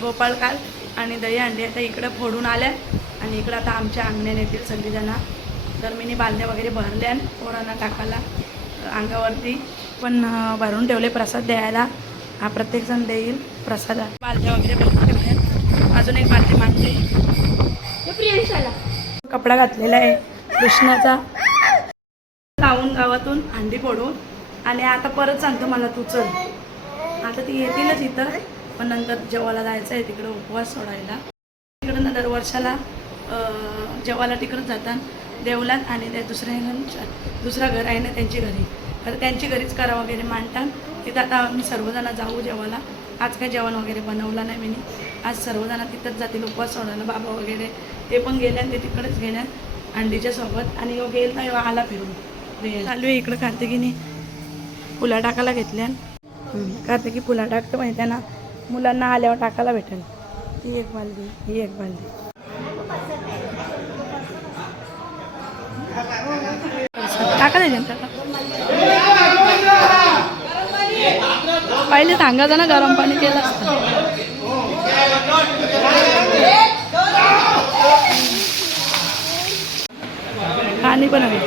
गोपाळकाल आणि दही अंडी आता इकडं फोडून आल्या. आणि इकडं आता आमच्या अंगण्यात येतील सगळीजणं. तर मी बांध्या वगैरे भरल्या पोरांना टाकायला अंगावरती. पण भरून ठेवले प्रसाद द्यायला. हा प्रत्येकजण देईल प्रसाद. बालद्या वगैरे भरून ठेवल्या. अजून एक बालदी मांडली कपडा घातलेला आहे कृष्णाचा. लावून गावातून अंडी फोडून. आणि आता परत सांगतो मला तू चल. आता ती येतीलच इथं. पण नंतर जेवायला जायचं आहे तिकडं उपवास सोडायला. तिकडं दरवर्षाला दर वर्षाला जेवायला तिकडं जातात देवलात आणि त्या दुसऱ्या दुसरं घर आहे ना त्यांची घरी. तर त्यांची घरीच करा वगैरे मांडतात. तिथं आता आम्ही सर्वजण जाऊ जेवायला. आज काय जेवण वगैरे बनवलं नाही मी. आज सर्वजण तिथंच जातील उपवास सोडायला. बाबा वगैरे ते पण गेले आणि ते तिकडंच गेल्यात अंडीच्या सोबत. आणि यो गेल तर यो आला फिरून. चालू आहे इकडं कार्तिकीने. फुला टाकायला घेतल्या कार्तिकी फुला टाकतो म्हणजे ना. मुलांना आल्यावर टाकायला भेटेल. ती एक बालदी ही एक बालदी. टाका टाका. पहिले सांगायचं ना गरम पाणी केलं असतं. पाणी पण हवे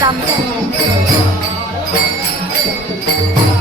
मला या हल्ली आपलं काम